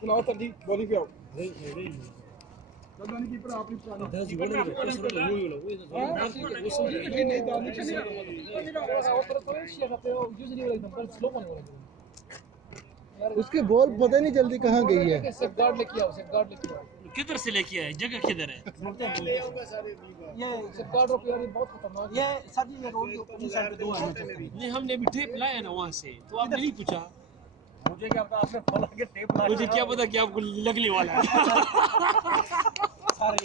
सुनाओ सर जी बॉलिंग पे आओ दादा की पर आपने पुरानी 10 गोल है उसकी बॉल पता नहीं जल्दी कहाँ गई है। सेफगार्ड लेके आओ किधर से लेके आए, जगह किधर है? ये सेफगार्ड और प्यारी बहुत खतरनाक ये सर जी ये रोड के ऊपर साइड पे दो है नहीं, हमने अभी टेप लाया ना वहाँ से, तो आपने नहीं पूछा। मुझे क्या पता आपने फॉलो के टेप लाया मुझे क्या पता कि आपको लगने वाला है। सारे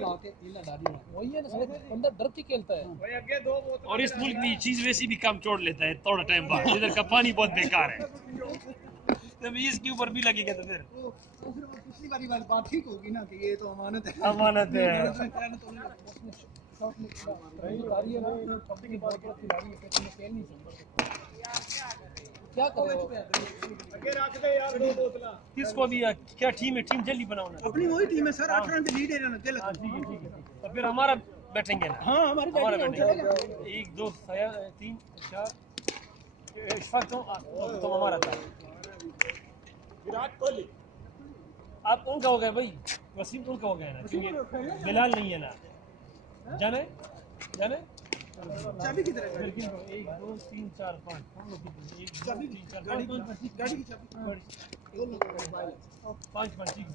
लाके तीन डाली है वही है ना, बंदा डर के खेलता है भाई। आगे दो बोतल और इस मुल्क में ये चीज वैसे भी काम छोड़ लेता है थोड़ा टाइम बाद, इधर का पानी बहुत बेकार है, तब इसके ऊपर भी लगेगा तो फिर पिछली वाली बात ठीक होगी ना कि ये तो अमानत है। अमानत है। क्या करो आगे रख दे यार दो बोतल किसको दिया? क्या टीम है? टीम जल्दी बनाओ ना। अपनी वही टीम है सर, 8 रन पे लीड है ना। ठीक है तो फिर हमारा बैठेंगे ना। हाँ हमारा बैठेंगे 1 2 3 4 इशफाक तो हमारा था। विराट कोहली आप उनका हो गया भाई, वसीम उनका हो गया ना, क्योंकि बिलाल नहीं है ना। जाने चाबी किधर है? 1 2 3 4 5 हम लोग कितने? 1 2 3 4 गाड़ी की चाबी 5 ठीक है।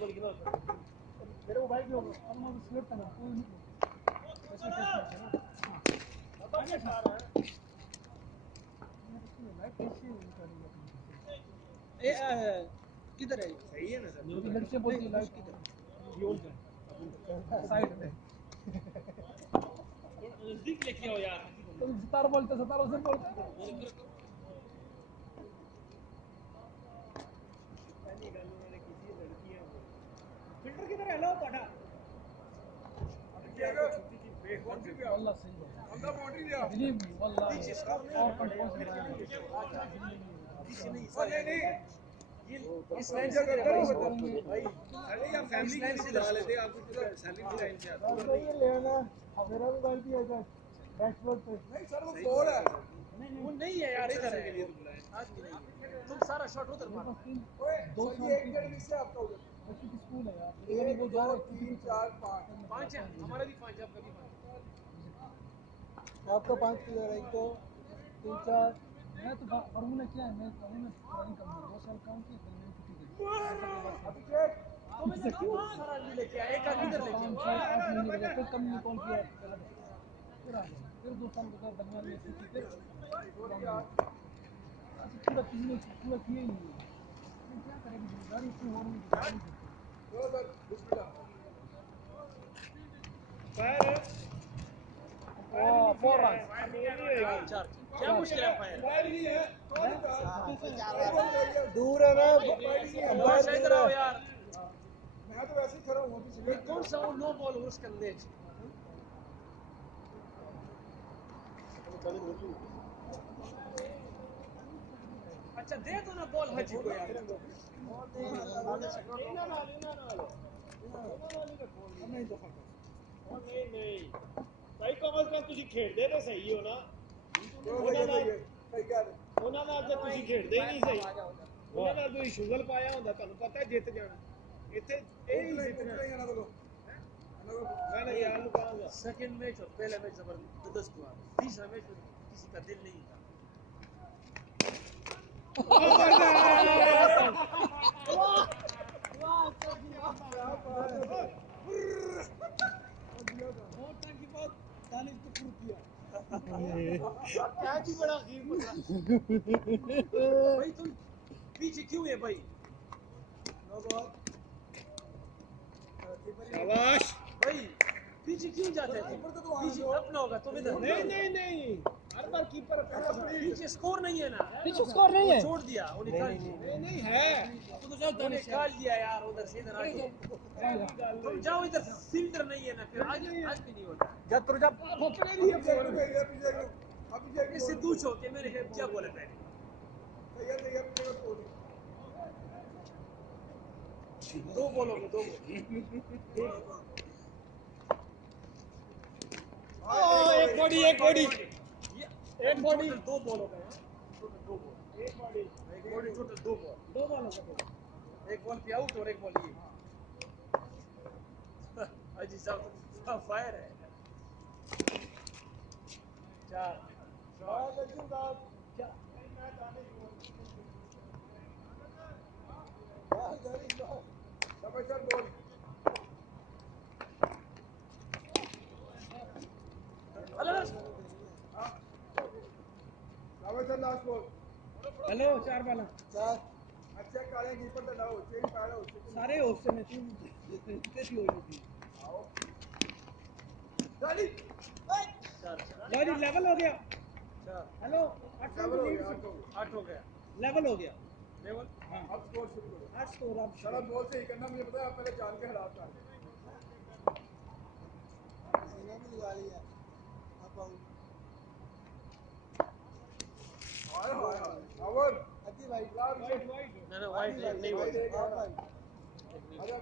बार गिरा मेरे मोबाइल में होगा और मैं स्लिप करना कोई नहीं ऐसे टेस्ट करते हैं ना। अब आगे खा रहा है ए किधर है? सही है ना सर, ये लड़के बोलती है लाइट किधर साइड में नजदीक लेके आओ यार। तुम सितारा बोलते सितारा उसे बोलते फिल्टर किधर है? लो पड़ा अल्लाह सही है अंदर बाउंड्री दिया दिलीप वल्लाह और कंट्रोल से नहीं इस लाइन से भाई अरे या फैमिली लाइन से डाल लेते आपको पूरा सैलरी लाइन से आता है ये लेना मेरा भी गलती है सर डैशबोर्ड पे नहीं सर वो गोल है वो नहीं है यार इधर है आज भी नहीं तुम सारा शॉट उधर मारो ओए 2 साल की से आपका उधर बच्ची की स्कूल है यार ये वो जा 3 4 5 है हमारा भी 5 आपका भी 5 आपका 5 किधर है? 1 2 3 4 मैं तो फार्मूला क्या है मैं पुरानी कम 2 साल काम किया फिर मैं छुट्टी गई अभी चेक तो मैंने क्यों सारा लेके आया एक किधर लेके आया 8 महीने के बाद कम नहीं कौन किया फिर 2 साल के बाद दरमियान में छुट्टी फिर पूरा 3 महीने पूरा किया ही नहीं क्या करेंगे जिम्मेदारी इतनी हो रही है। फोर रन क्या मुश्किल है फायर दूर है ना इधर आओ यार मैं तो वैसे ही खड़ा हूं ये कौन सा वो नो बॉल उसके अंदर अच्छा दे दो ना बॉल हाजी को यार नहीं दफा नहीं भाई कम से कम ਤੁਸੀਂ ਖੇਡਦੇ ਤਾਂ ਸਹੀ ਹੋ ਨਾ ਉਹਨਾਂ ਨਾਲ ਤਾਂ ਤੁਸੀਂ ਖੇਡਦੇ ਹੀ ਨਹੀਂ ਸਹੀ ਉਹਨਾਂ ਨਾਲ ਤੁਸੀਂ ਸ਼ੁਗਲ ਪਾਇਆ ਹੁੰਦਾ ਤੁਹਾਨੂੰ ਪਤਾ ਜਿੱਤ ਜਾਣਾ ਇੱਥੇ ਇਹ ਹੀ ਜਿੱਤਣਾ मैं यार लुकाऊंगा सेकंड मैच और पहला मैच जबरदस्त हुआ, तीसरा मैच में किसी का दिल नहीं था। भाई तुम पीछे क्यों है भाई? शाबाश भाई पीछे क्यों जाते हैं? पीछे अपना होगा तुम इधर नहीं हर बार कीपर पीछे स्कोर नहीं है ना, पीछे स्कोर नहीं है छोड़ दिया वो निकाल नहीं है तो जाओ निकाल दिया यार उधर से इधर आगे तुम जाओ इधर फील्डर नहीं है ना फिर आगे आज भी नहीं होता जब तो जब इससे पूछो कि मैंने क्या बोला पहले दो बोलोगे दो एक बॉडी दो बोलोगे एक बॉडी टोटल 2 बॉलों का टोटल, एक बॉल पे आउट और एक बॉल ये। अजी साहब फायर है। 4 क्या हेलो 4 बाला अच्छा काले कीपर तो लाओ चेंज पाड़ो सारे ऑप्शन में तीन कैसी हो गई थी। लॉरी लेवल हो गया। हेलो 8 हो गया लेवल हो गया लेवल। हाँ अब स्कोर शुरू करो। 8 स्कोर अब चलो बॉल से ही करना, मुझे पता है आप पहले जान के हालात कर सीना भी लगा लिया अब आउट। हाय हाय हाय अवर अति वाइड वाइड ना वाइड नहीं वाइड। अरे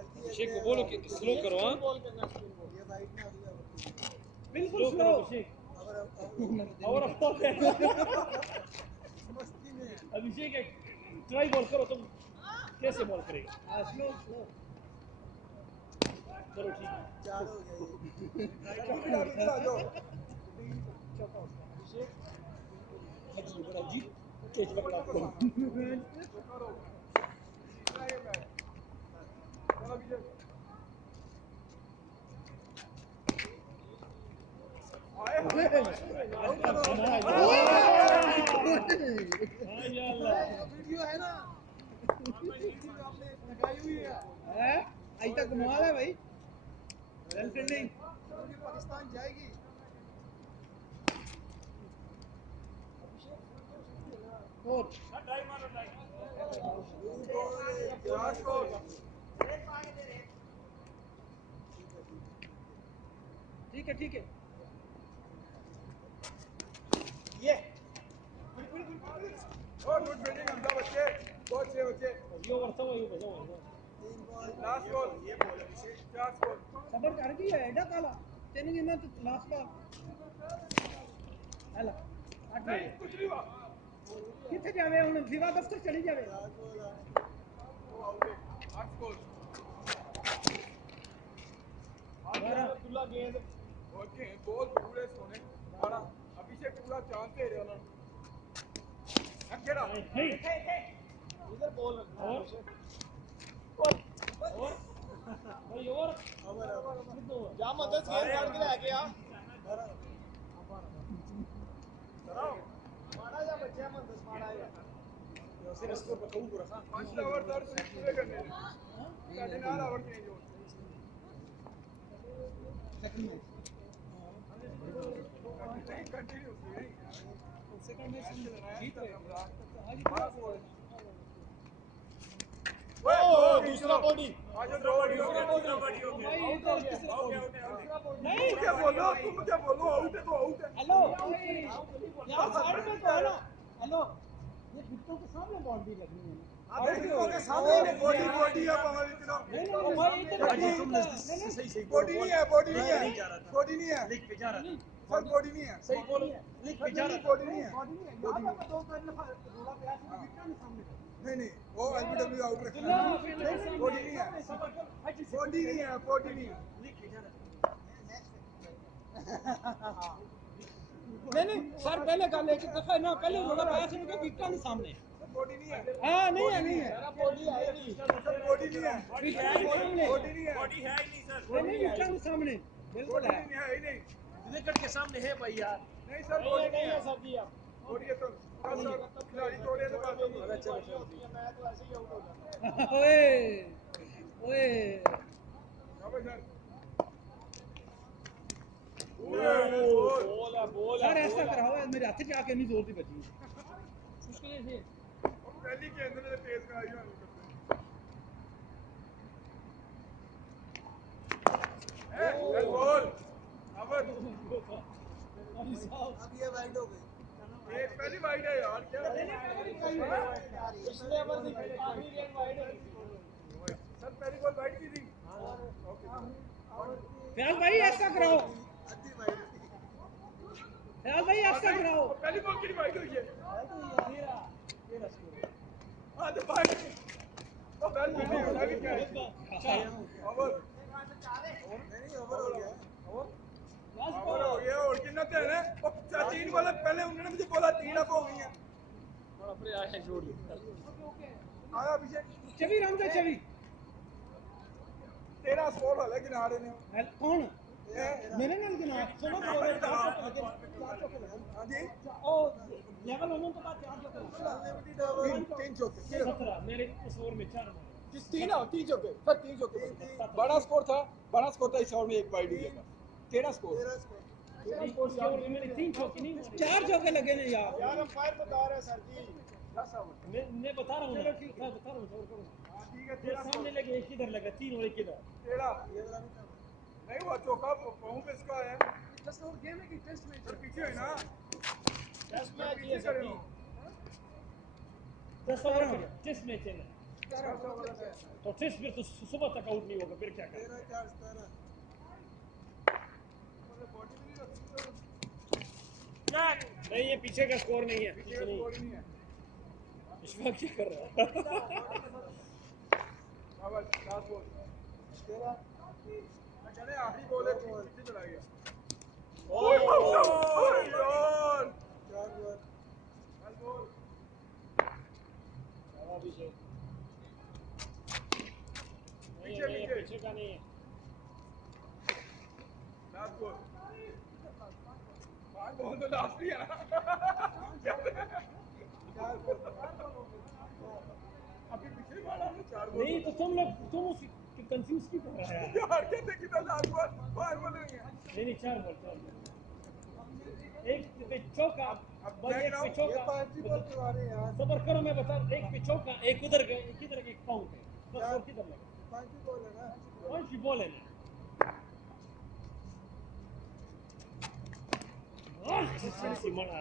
अभिषेक को बोलो कि स्लो करो। हाँ ये वाइड ना हो गया बिल्कुल स्लो। और मस्ती में अभिषेक ट्राई बॉल करो तुम, कैसे बॉल करेगा? स्लो स्लो चलो ठीक है। 4 हो गया ये अभिषेक बड़ा जी कैच पकड़ा आपको। वीडियो है ना आपने लगाई हुई है अभी तक कमाल है भाई। वेल फील्डिंग पाकिस्तान जाएगी। ठीक है ठीक है ये और गुड फील्डिंग हमजा बच्चे बहुत से बच्चे। ये ओवर समझ ये बजाओ लास्ट बॉल ये बॉल अभिषेक 4 स्कोर। सबर कर गई है एडा काला तेने की ना तो लास्ट बॉल हेला 8 मिनट कुछ नहीं हुआ किथे जावे हुन दिवा दफ्तर चली जावे। वो आउट है 8 स्कोर। अब्दुल्ला गेंद ओके बॉल पूरे सोने हमारा अभिषेक पूरा चांस दे रहे उन्होंने अकेला इधर बॉल और भाई और जा मदद गेम काट के ले गया मारा जा बच्चा मदद मारा जा सिर स्कोर पर कहूं पूरा 5 ओवर 10 पूरे करने हैं साढ़े 9 ओवर चेंज हो कंटिन्यू सेकंड मैच जीत रहे हैं आज ओ दूसरा बॉडी आज दो बॉडी हो गया दूसरा बॉडी हो गया नहीं क्या बोलो तुम क्या बोलो आउट है तो आउट है। हेलो यार साइड में तो है ना। हेलो ये बिट्टू के सामने बाउंड्री लगनी है। अबे बिट्टू के सामने बॉडी बॉडी है हमारी तरफ नहीं नहीं भाई इधर सही सही बॉडी नहीं है बॉडी नहीं है बॉडी नहीं है लीग पे जा रहा सर बॉडी नहीं है सही बोलो लीग पे जा रहा बॉडी नहीं है बॉडी नहीं है यहां पे दो कर रोड़ा पे आके बिट्टू के सामने नहीं नहीं वो एलबीडब्ल्यू आउट रखा है बॉडी नहीं है बॉडी नहीं है बॉडी नहीं है लीग पे जा रहा नहीं नहीं सर पहले गल एक दफा ना पहले रोड़ा पे आके बिट्टू के सामने बॉडी नहीं है हां नहीं है नहीं है बॉडी है नहीं सर बॉडी नहीं है बिट्टू के सामने बॉडी नहीं है बॉडी है ही नहीं सर नहीं बिट्टू के सामने बिल्कुल बॉडी है नहीं है ही नहीं विकेट के सामने है भाई यार। नहीं सर बॉडी नहीं है सर जी आप बॉडी है तो खिलाड़ी तोड़े तो बात होगी चलो चलो मैं तो ऐसे ही आउट हो गया ओए ओए अबे सर बोल सर ऐसा कराओ मेरे हाथ से आके नहीं जोर दी बची मुश्किल है पहली के अंदर में तेज का आया नहीं बॉल अब ये वाइड हो गई एक पहली वाइड है यार क्या पिछले ओवर की आखिरी गेंद वाइड है सर पहली बॉल वाइड की थी ख्याल भाई ऐसा कराओ आधी वाइड ख्याल भाई ऐसा कराओ पहली बॉल की वाइड हुई है कितना है ओवर ओवर हो गया और कितना थे ना तीन वाला पहले उन्होंने मुझे बोला 3 अप हो गई हैं आया अभिषेक चवी राम का चवी तेरा स्कोर वाला किनारे ने कौन मेरे नाम के नाम चलो हां जी ओ लेवल होने के बाद 3 चौके 17 मेरे उस ओवर में 4 तीन चौके सर 3 चौके बड़ा स्कोर था इस ओवर में एक वाइड हुई है तेरा स्कोर मैंने 3 चौके नहीं मारे। 4 चौके लगे ने यार अंपायर बता रहा है सर जी मैं बता रहा हूँ ना मैं बता रहा हूँ और करो हां ठीक है तेरा सामने लगे एक इधर लगा 3 और एक इधर तेरा नहीं हुआ चौका पाऊं पे इसका है टेस्ट और गेम है कि टेस्ट मैच सर पीछे है ना टेस्ट मैच पीछे करे हो 10 ओवर हो गया टेस्ट मैच है ना तो टेस्ट फिर तो सुबह तक आउट नहीं होगा फिर क्या करें नहीं ये पीछे का स्कोर नहीं है पीछे नहीं नहीं है इशफाक क्या कर रहा है अब 10 बॉल तेरा चले आखिरी बॉल है पीछे चला गया ओए यार 4 बॉल अभिषेक पीछे पीछे का नहीं है लास्ट बॉल 5 बॉल तो लास्ट ही है ना अभी पिछले वाला में 4 बॉल नहीं तो तुम उस कंफ्यूज क्यों कर रहा है यार कहते कितना लास्ट बॉल 5 बॉल नहीं है नहीं 4 बॉल एक पे चौका अब बस एक पे चौका सबर करो मैं बता एक पे चौका एक उधर गए एक इधर एक काउंट है बस और किधर लगा 5 बॉल है ना सी मड़ा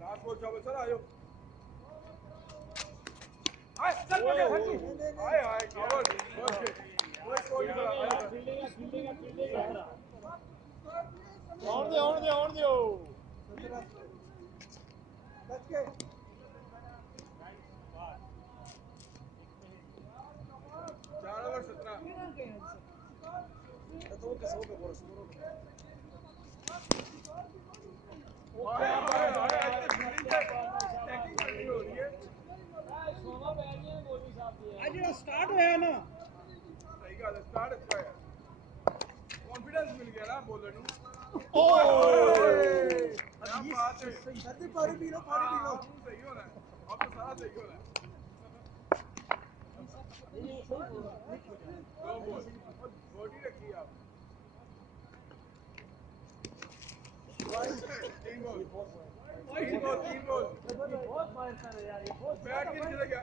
लास्ट बॉल चावल सर आयो आए चल पकड़ हटू आए आए चावल कोई कोई नहीं करा फील्डिंग ऑन दे बच के 4 ओवर 17 आज स्टार्ट होया ना सही गल है स्टार्ट अच्छा है कॉन्फिडेंस मिल गया ना बॉलर नु ओ क्या बात है सती पारी पी लो सही हो रहा है अब तो सारा सही हो रहा है दो बॉल बॉडी रखी आप 3 बॉल बहुत फायर कर रहे यार ये बहुत बैट के नीचे गया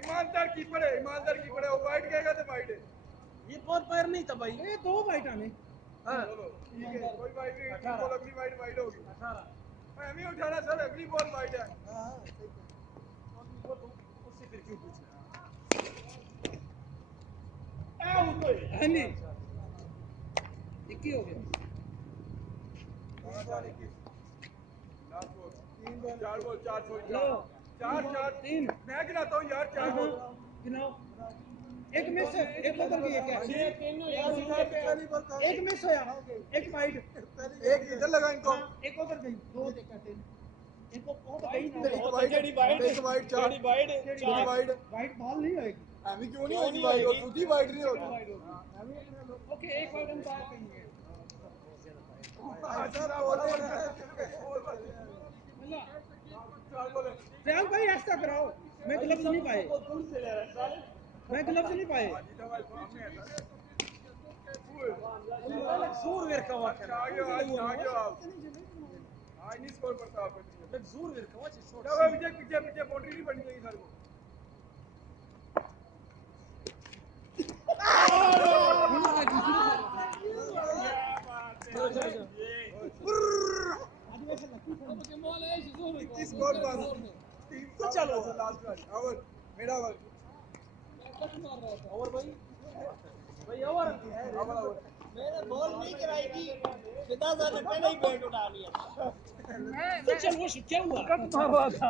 ईमानदार कीपर है वो वाइड गएगा तो वाइड है ये बहुत फायर नहीं था भाई ये 2 वाइट आने चलो ठीक है कोई वाइड नहीं बॉल अगली वाइड होगी 18 मैं भी उठाना सर अगली बॉल वाइड है उससे फिर क्यों पूछना आउट है नहीं इक्की हो गया लास्ट बॉल 4 बॉल 4 लो 4 3 मैं गिनाता हूं यार 4 बॉल गिनाओ एक मिस है एक बदल गई है क्या एक मिस होया एक वाइड एक इधर लगा इनको एक उधर गई 2 देखा 3 एक को बहुत गई एक वाइड एक वाइड 4 वाइड वाइड बॉल नहीं होएगी एमी क्यों नहीं होगी वाइड और खुद ही वाइड नहीं होगी ओके एक वाइड हम बाहर करेंगे सर ट्रायल भाई ऐसा कराओ मैं ग्लव्स नहीं पाए जोर वेर का वाच आ गया आप आज नहीं स्कोर करता आप जोर वेर का वाच शॉट जब पीछे बाउंड्री नहीं बननी चाहिए सर को चलो लास्ट ओवर मेरा ओवर और भाई ओवर ओवर मैंने बॉल नहीं कराई थी पिता साहब ने पहले ही बैट उठा लिया तो चल वो क्या हुआ कट मार रहा था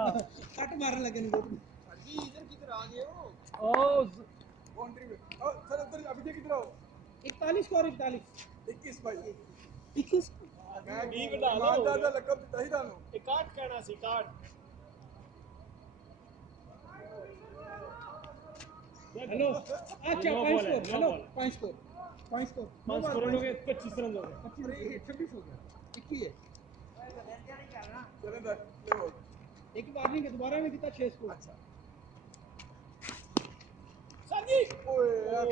कट मारने लगे नहीं जी इधर किधर आ गए हो ओ बाउंड्री में सर उधर अभी तक किधर हो 41 स्कोर 41 21 भाई 21 मैं भी बना लो। ईमानदार दा लकब दिता ही तानू एक कार्ड कहना सी कार्ड हेलो अच्छा 5 score hello 5 score 5 score 5 score हो गए 25 रन हो गए 26 हो गया 21 है चलें दा ले हो एक बार नहीं के दोबारा में कितना 6 स्कोर अच्छा सर जी ओए यार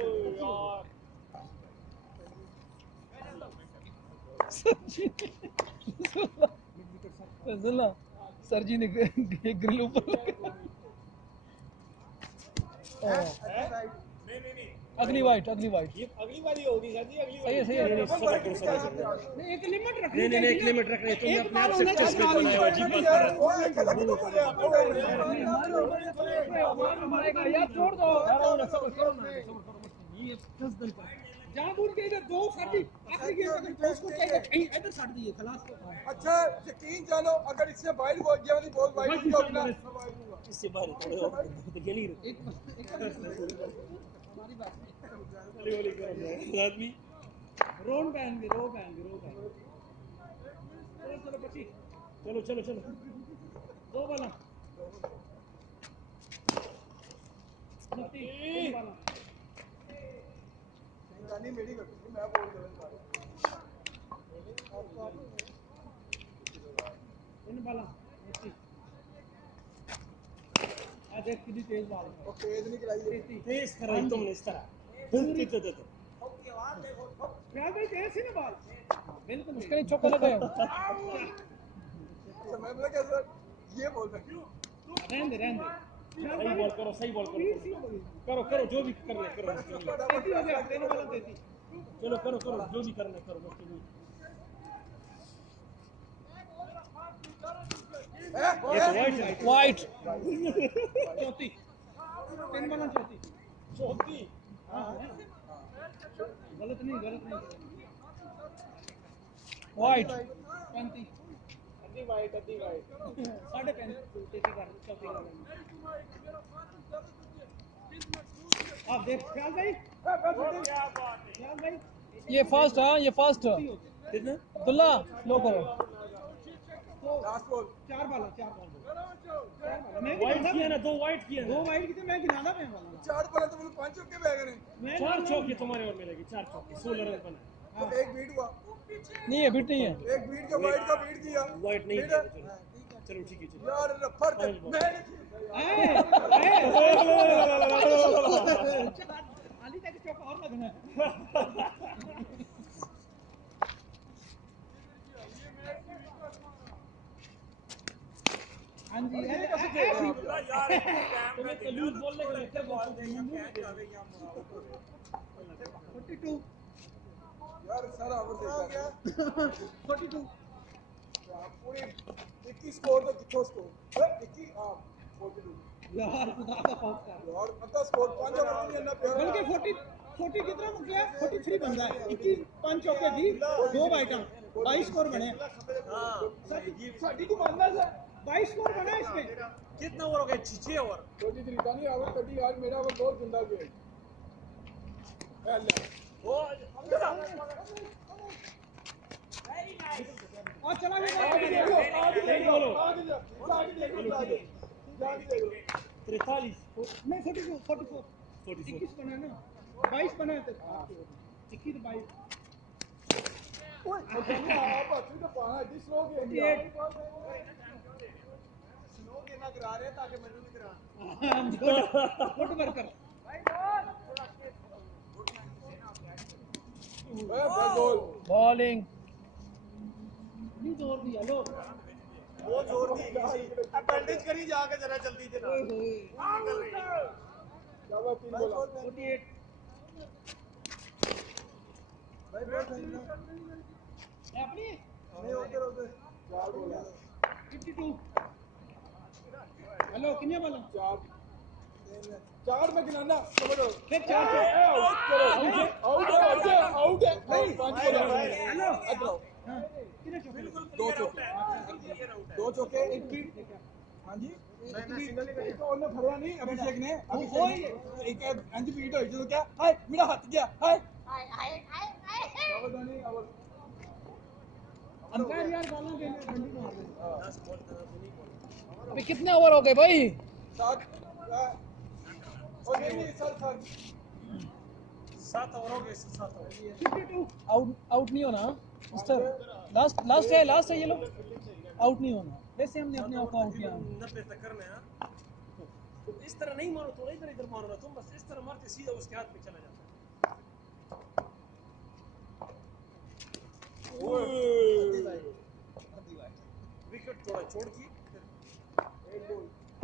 फैजला सर जी ने ग्रिल ऊपर लगा नहीं अगली वाइट ये अगली बारी होगी सर जी अगली सही है, सही है। नहीं एक लिमिट रखनी नहीं एक लिमिट रख रहे तुम अपने आप से चेस पे होना बनाओ जी यार वो गलत तो बोले मारेगा यार छोड़ दो सब्र करो ना ये 10 दिन का जानबूझ के इधर दो सर जी आखिरी गेम अगर दो स्कोर चाहिए कहीं इधर छाड़ दिए खलास अच्छा यकीन जानो अगर इससे वाइड बॉल ये वाली बॉल वाइड नहीं होगी ना इससे बाहर थोड़े और तो खेल ही रहे एक हमारी बात नहीं आदमी रोन पहन के रो चलो बच्ची चलो दो बाला गानी मेरी करती मैं बोल रहा इन बाला आ देख कितनी तेज बाल है और तेज नहीं कराई तेज कराई तुमने इस तरह क्या भाई तेज ही ना बाल बिल्कुल उसके लिए चौका लगा है अच्छा मैं बोला क्या सर ये बोल रहा रहने दे सही बॉल करो जो भी करना करो देती हो गया देने वाला देती चलो करो जो भी करना करो बस वाइट चौथी तीन वाला चौथी हाँ गलत नहीं वाइट 35 अद्धी वाइट 35 चौथी आप देख ख्याल भाई ये फास्ट है कितना अब्दुल्ला लो करो लास्ट बॉल चार बाल वाइट किया ना दो वाइट किया दो वाइट की तो मैं गिनाना पे वाला चार बॉल तो बोलो पांच चौके पे आ गए चार चौके तुम्हारे और मिलेगी 4 चौके 16 रन बना तो एक बीट हुआ नहीं है बीट नहीं है एक बीट जो वाइड का बीट किया वाइट नहीं बीट किया चलो ठीक है यार रफर मैं अली तक चौका और लगना हाँ जी तुम्हें तो लूज बोलने का लगता है बॉल देंगे 42 यार सारा ओवर दे गया 42 पूरी 21 स्कोर तो कितना स्कोर 21 हां 42 यार खुदा का खौफ कर यार पता स्कोर 5 ओवर नहीं है ना प्यारा बल्कि 40 कितना हो गया 43 बन रहा है 21 5 चौके जी दो आइटम 22 स्कोर बने हां साडी की मानना सर 22 स्कोर बना इसमें कितना ओवर हो गया 6 ओवर छोटी तरीका नहीं ओवर कभी आज मेरा ओवर बहुत जिंदा गया अल्लाह ओ चला गया आगे देखो आगे देखो आगे देखो 43 नहीं 44 21 बना ना 22 बना तो 21 22 ओए आप अच्छी तो पाना जिस लोग ये स्लो गेना करा रहे हैं ताकि मैंने भी करा गुड वर्कर गोल बॉलिंग नहीं जोर दिया लो वो जोर दी किसी अपेंडिक्स करी जाके जरा जल्दी जना क्या बात 3 बोला 48 भाई बोल सही ना अपनी नहीं उधर उधर 4 बोला 52 हेलो कितने बोला 4 चार में गिनाना समझो फिर 4 आउट है नहीं पांच हेलो हां कितने चौके दो चौके एक की हाँ जी तो उन्हें फड़िया नहीं अभिषेक ने एक इंज बीट हुई जो क्या हाय मेरा हाथ गया हाय अंपायर यार बॉलों के डंडी मार दे अभी कितने ओवर हो गए भाई 7 नहीं 7 ओवर हो गए 7 ओवर 52 आउट नहीं होना मिस्टर लास्ट है ये लोग आउट नहीं होना वैसे हमने अपने आप को आउट किया 90 तक करना है तो इस तरह नहीं मारो थोड़ा इधर मारो ना तुम बस इस तरह मारते सीधा उसके हाथ पे चला जाता है विकेट थोड़ा छोड़ की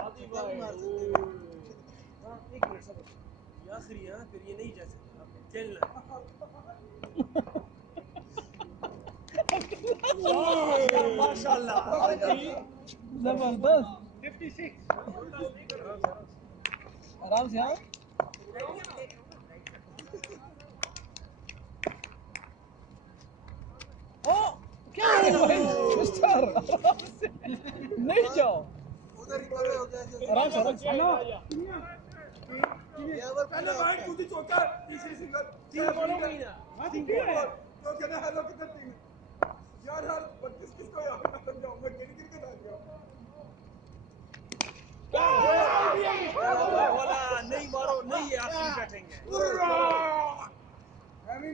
आधी बार एक मिनट सब्र ये आखिरी है फिर ये नहीं जा सकता आपने खेलना माशाल्लाह जबरदस्त 56 आराम से हाँ ओ क्या है भाई मिस्टर नहीं जाओ उधर ही खड़े हो गया आराम से हेलो पहले वाइड दूसरी चौका तीसरी सिंगल तीन बॉलों में ही ना तो कहना हेलो किधर टीम यार 25 किसको यार खत्म जाऊं मैं गिर के डाल गया बोला नहीं मारो नहीं है आप बैठेंगे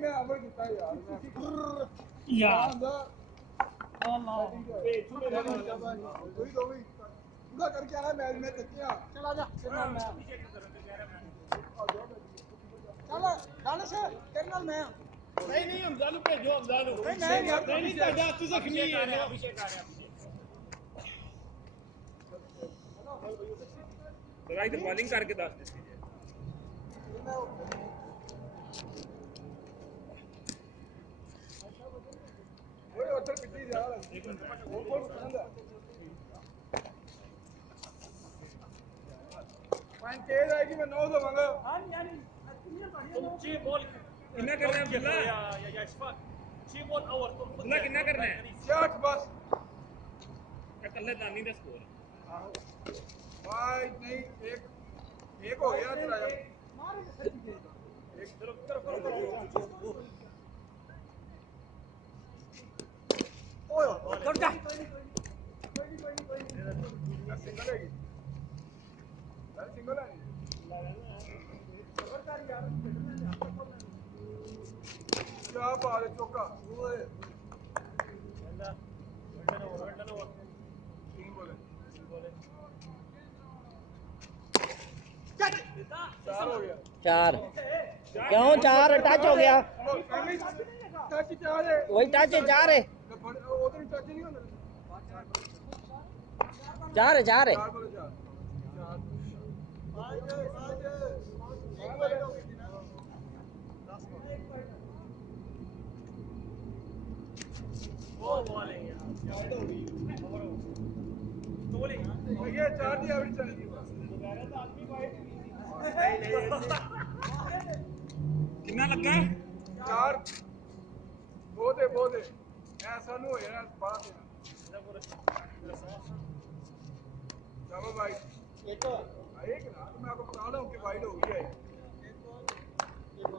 मैं अवर जीता यार यार पूरा करके आना मैच में तकिया चला जा चलो डालो से कर्नल मैं नहीं हम जानू पे जो हम जानू नहीं दादा तू जख्मी है अभिषेक आ रहा है इधर बॉलिंग करके 10 दीजिए ओए उधर पिटी यार एक मिनट वो पसंद है पॉइंट तेज आएगी मैं 9 दूंगा हां यानी तुम 6 बॉल कितना करना है अब्दुल्ला या इशफाक 6 बॉल ओवर तुम कितना करना है 60 बस कल्ले दानी का स्कोर भाई नहीं एक हो गया तेरा यार एक करो ओए कर जा सिंगल है सिंगल है क्या बात है चौका तीन बोले 4 हो गया 4 क्यों 4 टच हो गया टच 4 है वही टच है 4 है उधर टच नहीं होना 4 है 4 है 4 बोले 4 ये 4 दी एवरेज चलेगी कितना लगा 4 बहुत है ऐसा नहीं हो यार बात है चलो भाई एक ना मैं आपको बता रहा हूँ कि वाइड हो गया है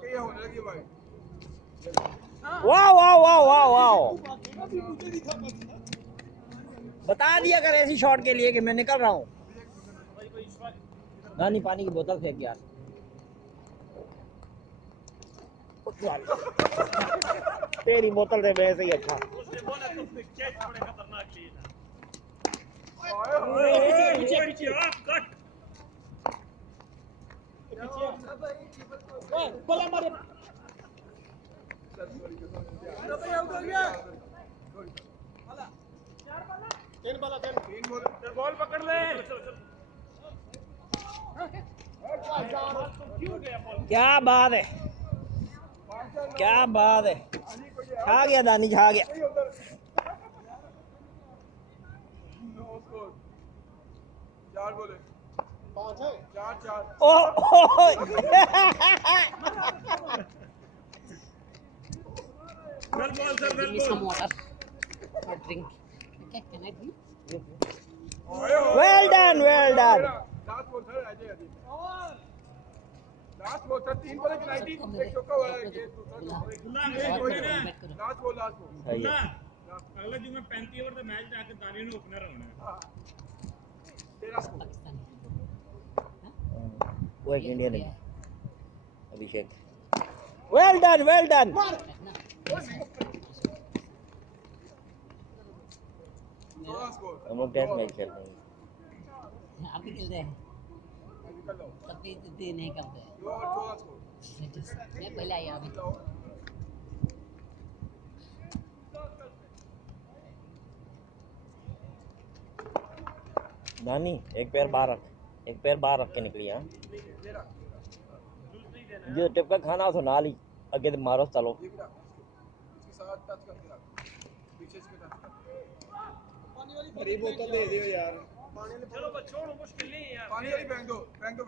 ये होने लगी वाइड वाह वाह वाह वाह वाह बता दिया कर ऐसी शॉट के लिए कि मैं निकल रहा हूँ नानी पानी की बोतल फेंक यार तेरी बोतल से वैसे ही अच्छा उसने बोला तुम कैच बड़े खतरनाक लिए ना पीछे आप कट बोला मारे बॉल पकड़ ले क्या बात है क्या बात है छा गया दानी छा गया चार बोले चार चार well ball sir Give well me some ball water or drink. Okay, can I drink? Well done, well done. Last ball sir Ajay Ajay last ball sir 3 ball 90 एक चौका हुआ है ये दूसरा गुल्ला Back कोई करो, ना back करो. लास्ट बॉल सही गुल्ला है। अगला जो मैं 35 ओवर ਦਾ ਮੈਚ ਜਾ ਕੇ ਦਾਨੀ ਨੂੰ ਓਪਨਰ ਹੋਣਾ तेरा स्कोर Pakistani. वो एक इंडियन है अभिषेक। Well done, well done. No. सोलह स्कोर हम लोग टेस्ट मैच खेल रहे हैं। आप भी खेलते हैं निकल लो तब भी इतनी नहीं करते हैं। दो और 14 स्कोर मैं पहले आया अभी नानी एक पैर बाहर रख के निकली हाँ। जो टिप का खाना हो तो ना ली अगे तो मारो चलो। ये बेटा इसके साथ टच करके रख पीछे इसके टच कर भरी बोतल दे दियो यार चलो बच्चों छोड़ो मुश्किल नहीं है यार पानी वाली फेंक दो फेंक दो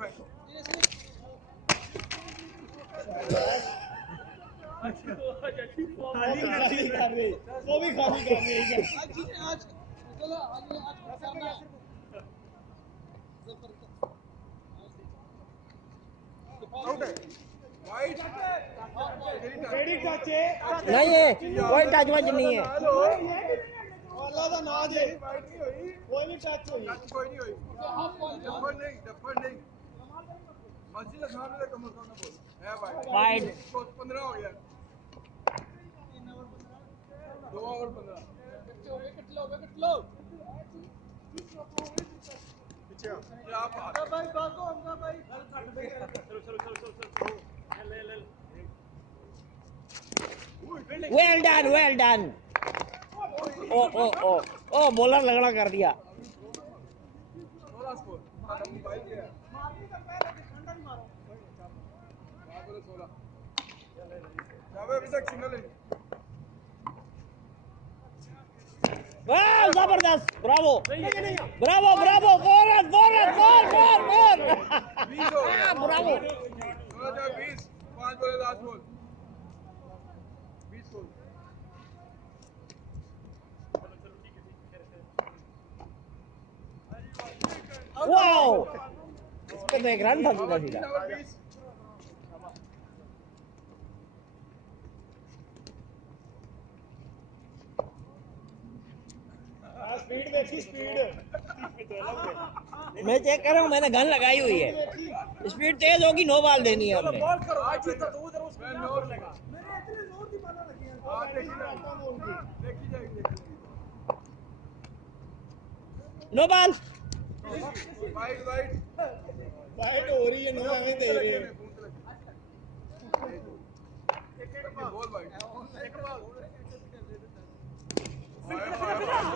खाली कर रही वो भी खाली कर रही है आज चलो आज करना है आउट है वाइड रेडी टच है नहीं है कोई टच वच नहीं है। अल्लाह दा नाम दे वाइड नहीं हुई कोई नहीं टच हुई टच कोई नहीं हुई डफर नहीं मस्जिद के सामने कमर करना बोल है वाइड 15 हो गया 2 ओवर 15 पीछे क्या बात भाई बाको हमका भाई चलो ले Well done, well done. ओ बॉलर लगड़ा कर दिया। 16 स्कोर मोबाइल गया मारनी का पहले ठंडा नहीं मारो यहाँ पर 16 जावे अभी तक सिग्नल है वाह जबरदस्त ब्रावो ब्रावो ब्रावो फोर 20 हो गया ब्रावो 20 5 बोले लास्ट बॉल 20 बॉल वाओ इसको तो एक रन था सीधा सीधा। 20 स्पीड देखी स्पीड मैं चेक कर रहा हूँ मैंने गन लगाई हुई है। स्पीड तेज होगी नो बॉल देनी है हमने। बॉल करो आज जीता तो उधर उसको मैं ना नोट लगा मेरे इतने जोर की मारना लगी है हां देखी जाएगी no ball wide wide fight हो रही है नो हमें दे रहे हैं बॉल वाइड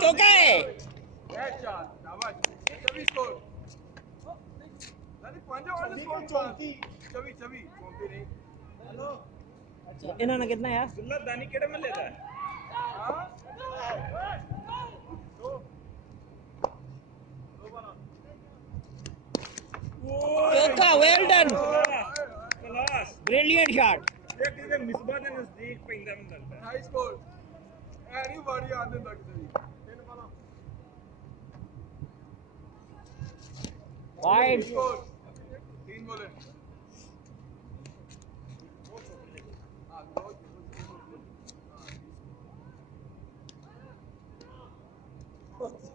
चौका है। कैच चार शाबाश 24 स्कोर नहीं पंजा वाले स्कोर 24 नहीं इन्होंने कितना यार गुल्ला दानी केड़े में लेता है हां चौका well done class brilliant shot. एक इधर मिसबा दे नजदीक पैंदा में लगता है हाई स्कोर एनी बारी आने तक सही वाइड स्कोर 3 बोले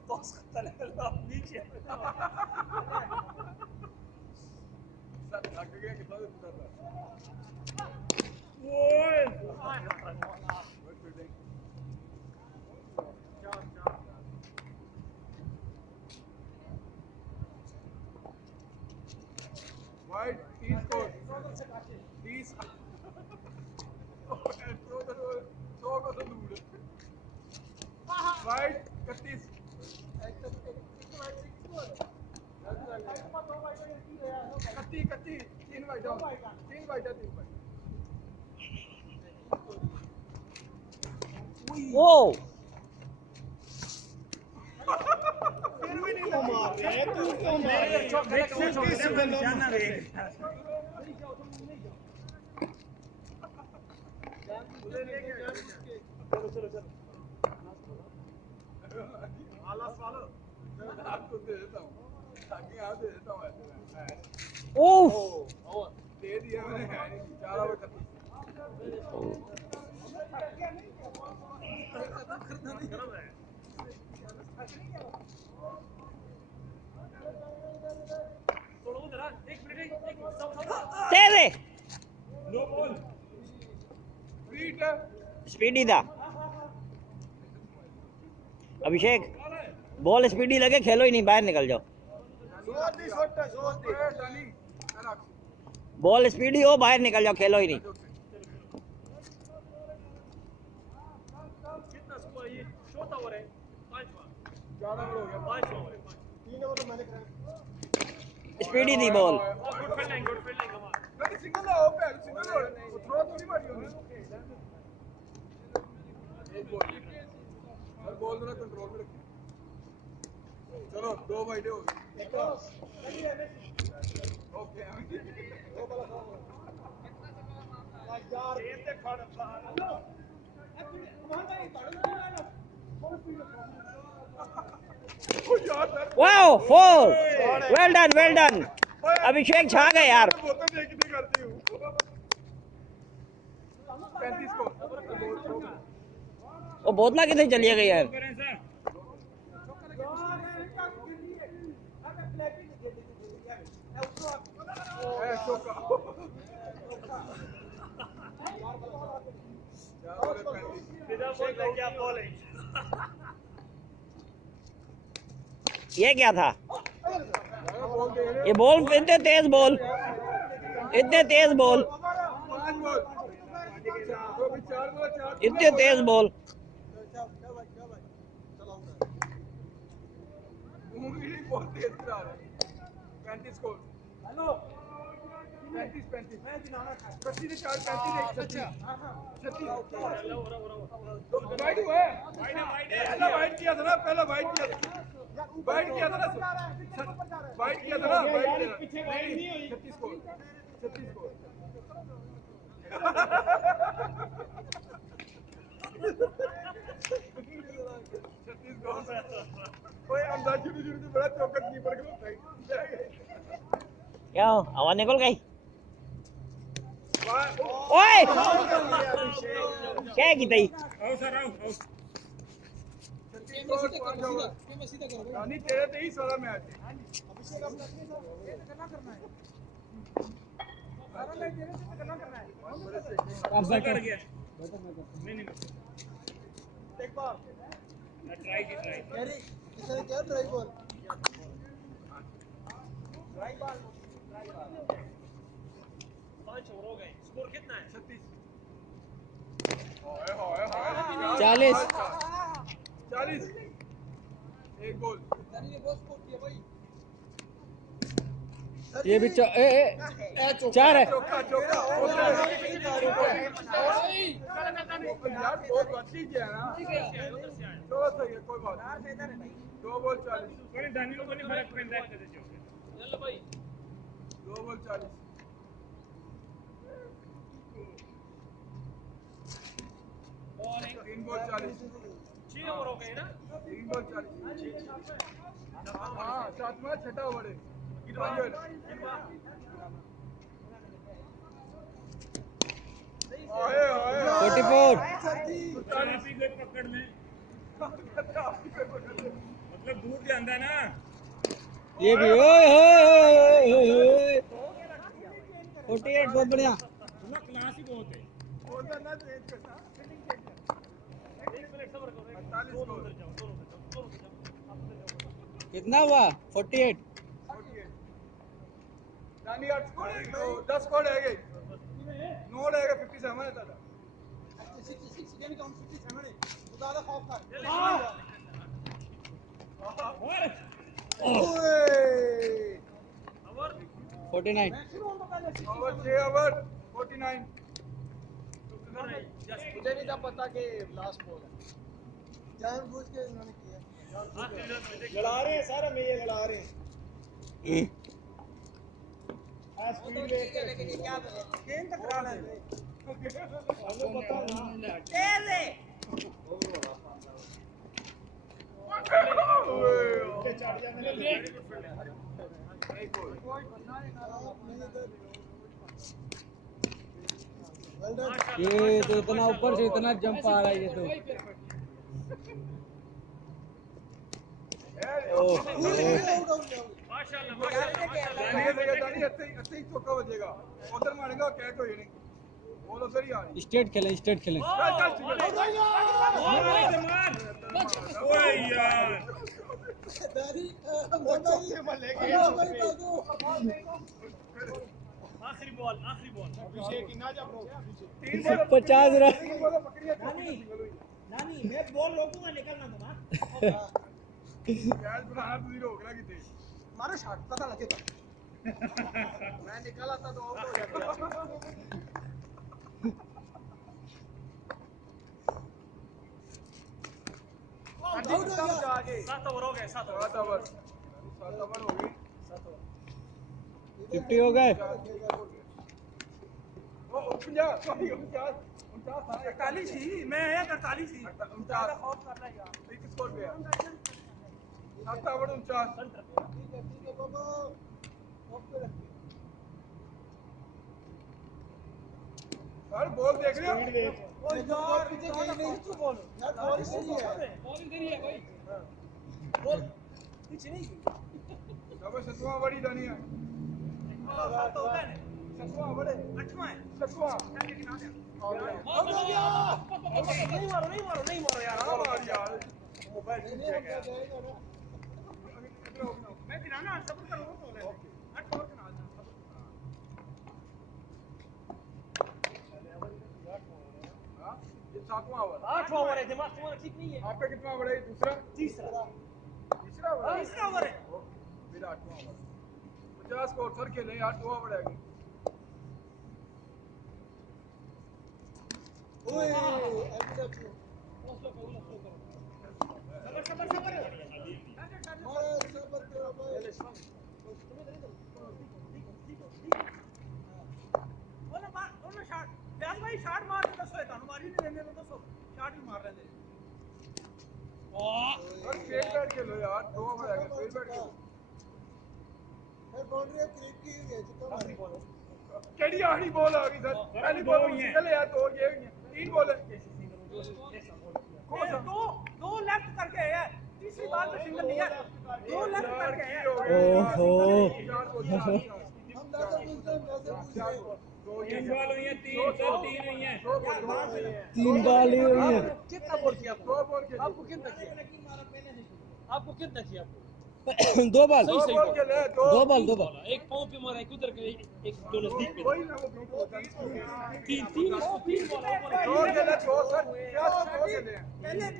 बॉस का तले नीचे सर लग गया कितना उतर रहा ओए वाइड 3 स्कोर 30 100 को तो दूर वाइड 31 31 3 वाइड 3 वाइड वो फिर भी नहीं लगा मार रहा है तू क्यों मार रहा है आपको दे देता हूँ, ताकि यहाँ दे देता हूँ ऐसे। उफ दे दिया मैंने, है नहीं, 4 बजे तक। दे दे स्पीड है। स्पीडी था अभिषेक बॉल स्पीडी लगे खेलो ही नहीं बाहर निकल जाओ बॉल स्पीडी हो बाहर निकल जाओ खेलो ही नहीं स्पीडी थी बॉल सिंगल हो पे सिंगल हो थ्रो थोड़ी मारी होगी एक बॉल और बॉल थोड़ा कंट्रोल में रखिए चलो 2 वाइड हो गए okay wow four well done Abhishek छा गए यार बोतल देखनी करती हूँ 35 को वो बोतला कितने चली गई यार चौका क्या बॉल है ये क्या था ये बॉल इतने तेज बॉल 5 बॉल इतने तेज बॉल बहुत तेज चला रहा है 35 स्कोर हेलो 35 36 से 4 35 वाइड हुआ है पहला वाइड किया था ना वाइड किया था ना वाइड किया था 36 स्कोर 36 स्कोर कोई अंदाज शुरू से बड़ा चौकट कीपर के साइड क्या आवाज निकल गई ओए क्या की तई आओ सर आओ रानी तेरे पे ही सारा मैच है अभिषेक अपने करना है सारा मैच तेरे से करना है आप कर गया नहीं एक बार ट्राई अरे इसने क्या drive ball drive ball 5 over हो गए स्कोर कितना है 40 40 एक गोल ने बहुत स्कोर किया भाई ये भी चार है चौका यार बहुत अच्छी किया ना चलो सही है कोई बात नहीं 2 बॉल 40 कोई दानियों को नहीं फर्क पड़ता है चलो भाई 2 बॉल 40 और 3 बॉल 40 6 ओवर हो गए ना 3 बॉल 40 हाँ 7वां 6ठा ओवर है 44 काफी गुड पकड़ में मतलब दूर जाता है ना ये भी ओए 48 बहुत बढ़िया क्लास ही बहुत है कितना हुआ 48 दानी 8 स्कोर 10 स्कोर है गए 9 रहेगा 57 है दादा 66 गेम काउंट 57 है ज्यादा खौफ कर ओए 49 ओवर 6 ओवर 49 मुझे नहीं था पता कि लास्ट बॉल है जानबूझ के इन्होंने किया लड़ा रहे हैं सारा में ये लड़ा रहे हैं स्पीड लेकिन ये क्या गेम तक करा लेंगे हमें पता ना तेज है ये तो इतना ऊपर से इतना जंप आ रहा है ये तो चौका बजेगा उधर मारेगा कैच हो जाएगी बॉल उधर ही आ रही स्टेट खेलें स्टेट खेलें आखिरी बॉल अभिषेक की ना जा ब्रो 50 रन नानी मैं बॉल रोकूंगा निकलना तुम कैच बनाना तुझे रोकना कितने मारो शॉट पता लगेगा मैं निकाला था तो आउट हो जाता आगे 7 ओवर हो गए 7 ओवर 7 ओवर हो गई 50 हो गए वो 48 ही मैं आया 48 ही 49 ज्यादा खौफ कर रहा है यार एक स्कोर पे 7 ओवर 49 यार बॉल देख रहे हो ओए यार पीछे गई नहीं तू बॉल यार बॉल सही है बॉल इधर ही है भाई बॉल पीछे नहीं गई अब सतवा बड़ी जानी है सात हो गए सतवा बड़े 8वां है सतवा लेकिन आ गया आउट आउट हो गया नहीं मारो यार यार यार मोबाइल टूट जाएगा मैं गिराना सब्र करो तो ले 8 ओवर के नाल ये 7वां ओवर 8वां ओवर है दिमाग तुम्हारा ठीक नहीं है आपका कितना ओवर है दूसरा तीसरा ओवर तीसरा ओवर है मेरा 8वां ओवर 50 स्कोर सर खेले यार 2 ओवर है ओए सबर बोलो शॉट व्यास भाई शॉट मार दे दसो ਤੁਹਾਨੂੰ ਮਾਰੀ ਨਹੀਂ ਰਹਿੰਦੇ ਤਾਂ ਦੱਸੋ शॉट भी मार रहे थे सर फेल बैट खेलो यार 2 ओवर है फेल बैट खेलो फिर बाउंड्री क्रीप की हुई है जितना आखिरी बॉल केडी आखिरी बॉल आ गई सर पहली बॉल निकल यार 2 ये 3 बॉल है दो लेफ्ट करके है तीसरी बार में सिंगल नहीं है 2 लेफ्ट करके है ओहो हम दादा पूछते हैं वैसे पूछते हैं 3 बॉल हुई है 3 हुई है 3 बॉल ही हुई है कितना बॉल किया 2 बॉल खेले आपको कितना किया आपको कितना किया आपको 2 बॉल 2 बॉल खेले 2 बॉल एक पांव पे मारा एक उधर के एक दो नजदीक पे वही ना वो तीन बॉल दो खेले 2 सर क्या 2 खेले पहले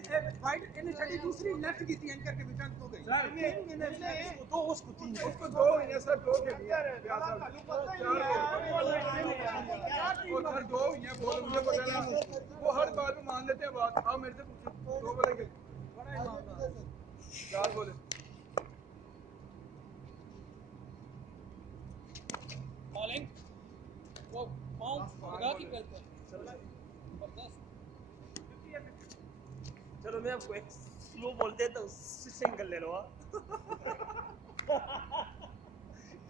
वाइड इन्हें छठी दूसरी लेफ्ट की थी एंकर के बीच हो गई दो उसको तीन उसको 2 हुई है सर 2 खेली है वो सर 2 हुई है बॉल मुझे पता ना वो हर बार में मान लेते हैं बात आप मेरे से पूछो 2 बोले खेले 4 बोले बॉलिंग वो पांव लगा के करते हैं जबरदस्त चलो मैं आपको एक स्लो बोल देता हूँ सिंगल ले लो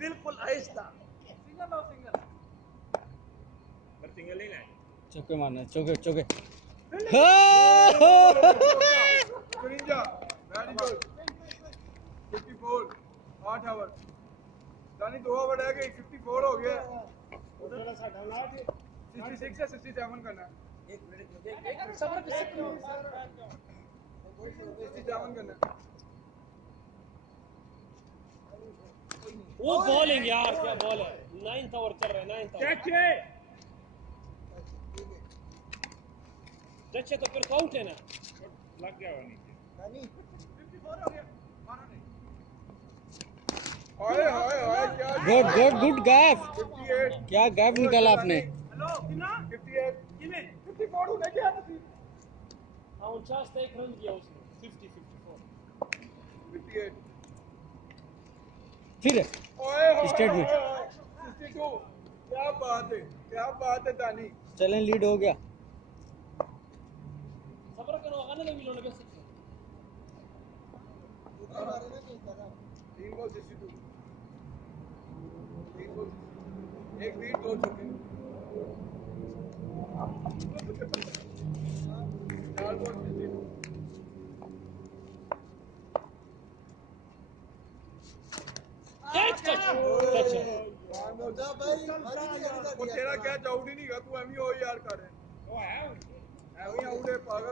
बिल्कुल आहिस्ता सिंगल लो सिंगल पर सिंगल ही ना चौके मारना चौके चौके 53 वेरी गुड 54 8 ओवर दानी 2 ओवर रह गए 54 हो गया उधर साडा लाट 66 से 67 करना है एक मिनट सबर कर सकते हो 67 करना है वो बॉलिंग यार क्या बॉल है 9th ओवर चल रहा है 9th ओवर टच तो फिर आउट है ना लग गया वो नीचे 54 हो गया मारो नहीं हाय हाय हाय क्या गुड गुड गुड गैप 58 क्या गैप निकाला आपने हेलो कितना 58 किमे 54 होने क्या था 49 एक रन किया उसने 50 54 58 फिर ओए होए Straight beat. 62 क्या बात है दानी चलें लीड हो गया तीन बॉल 62 एक बीट दो चौके 4 बॉल 62 तेरा क्या आउट ही नहीं गा तू एवं हो यार कर एवं आउट है पागल